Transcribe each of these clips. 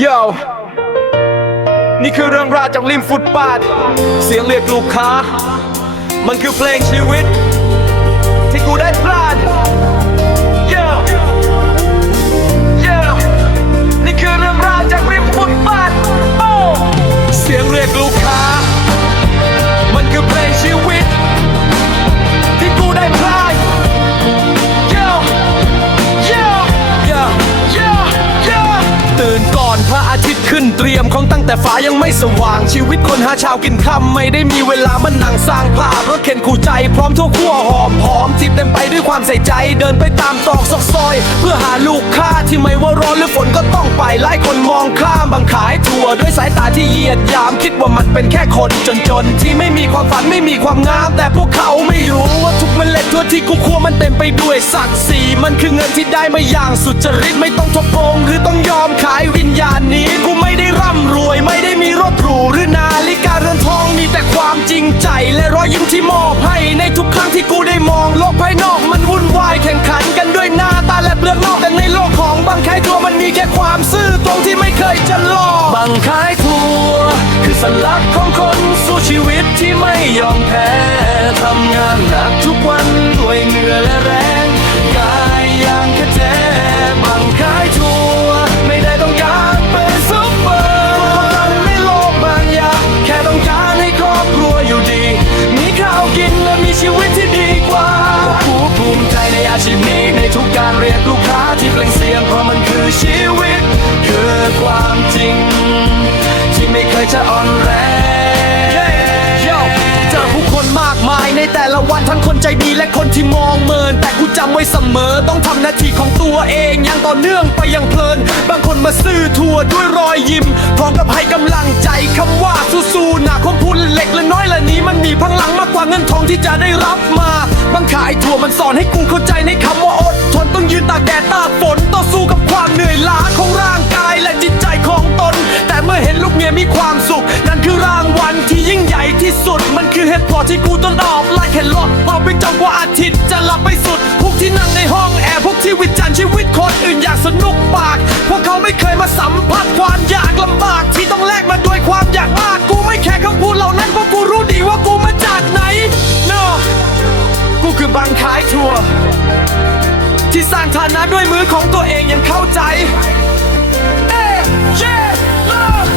โยนี่คือเรื่องราวจากริมฟุตบาท เสียงเรียกลูกค้า มันคือเพลงชีวิต ที่กูได้พลาด ตย์ขึ้นเรียมของตั้งแต่ฟ้ายังไม่สว่างชีวิตคนหาเช้ากินค่ำไม่ได้มีเวลามันนั่งสร้างภาพรถเข็นคู่ใจ พร้อมทั่วขั้วหอมหอมจิบเต็มไปด้วยความใส่ใจ เดินไปตามตรอกซอกซอย เพื่อหาลูกค้าที่ไม่ว่าร้อนหรือฝนก็ต้องไปหลายคนมองข้ามบางขายถั่วด้วยสายตาที่เหยียดหยามคิดว่ามันเป็นแค่คนจนๆที่ไม่มีความฝันไม่มีความงาม แต่พวกเขาไม่รู้ว่าทุกเมล็ดทั่วที่กูคั่วมันเต็มไปด้วยศักดิ์ศรีมันคือเงินที่ได้มาอย่างสุจริตไม่ต้องทบโกงหรือต้องยอมขา เคยจะหลอกบางขายทัวคือสัญลักษณ์ของคนสู้ชีวิตที่ไม่ยอมแพ้ทำงานหนักทุกวันด้วยเหงื่อและแรงกายอย่างแค่แท้บางขายทัวไม่ได้ต้องการเป็นซุปเปอร์คนในโลกบางอย่างแค่ต้องการให้ครอบครัวอยู่ดี มีข้าวกินและมีชีวิตที่ดีกว่าภูมิใจในอาชีพนี้ในทุกการเรียกลูกค้าที่เปล่งเสียงเพราะมันคือชีวิต ความจริง ที่ไม่เคยจะอ่อนแรงเจอผู้คนมากมายในแต่ละวันทั้งคนใจดีและคนที่มองเมิน แต่กูจำไว้เสมอ ต้องทำหน้าที่ของตัวเองอย่างต่อเนื่องไปยังเพลิน บางคนมาซื้อทัวร์ด้วยรอยยิ้ม พร้อมกับให้กำลังใจคำว่าสู้ๆหนักของพูดเล็กและน้อย มาสัมผัสความยากลำบากที่ต้องแลกมาด้วยความอยากมาก กูไม่แค่คำพูดเหล่านั้นเพราะกูรู้ดีว่ากูมาจากไหนเนอะกูคือบางขายทัวร์ที่สร้างฐานะด้วยมือของตัวเองยังเข้าใจเอ้เย่เลิศ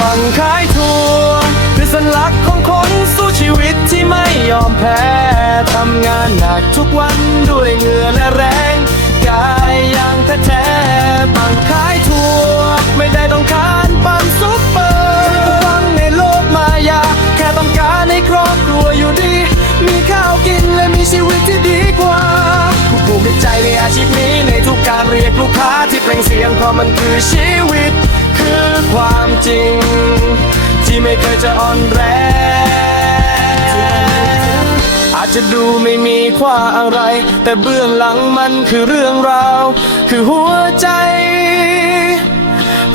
บังขายทัวร์คือสัญลักษณ์ของคนสู้ชีวิตที่ไม่ยอมแพ้ทำงานหนักทุกวันด้วยเหงื่อและแรง กายอย่างแท้ๆบังขายทัวร์ไม่ได้ต้องการปันซุปเปอร์หวังในโลกมายา แค่ต้องการให้ครอบครัวอยู่ดี มีข้าวกินและมีชีวิตที่ดีกว่าผู้ภูมิใจในอาชีพนี้ในทุกการเรียกลูกค้าที่เปล่งเสียงเพราะมันคือชีวิต คือความจริง ที่ไม่เคยจะอ่อนแรง จะดูไม่มีค่าอะไร แต่เบื้องหลังมันคือเรื่องราว คือหัวใจ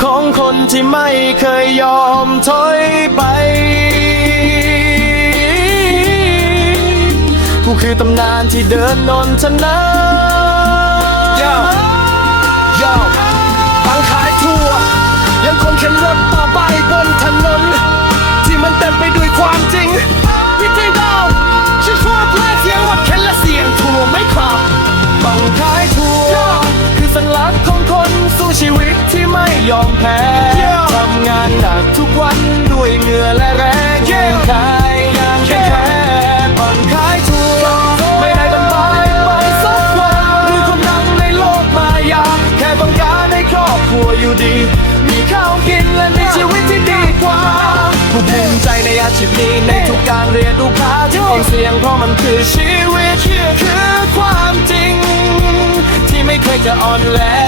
ของคนที่ไม่เคยยอมถอยไป กูคือตำนานที่เดินนนทนา Yo Yo บางขายทั่ว ยังคงเข็นรถต่อไปบนถนน ยอมแพ้ ทำงานหนักทุกวันด้วยเหงื่อและแรงกายอย่างแข็งแรงบังขายทั่วไม่ได้ต้องไปไปสักวันหรือคนดังในโลกมายา แค่ต้องการให้ครอบครัวอยู่ดี มีข้าวกินและมีชีวิตที่ดีกว่าผู้ภูมิใจในอาชีพนี้ในทุกการเรียนลูกค้าที่เองเสียงเพราะมันคือชีวิตคือความจริง ที่ไม่เคยจะอ่อนแรง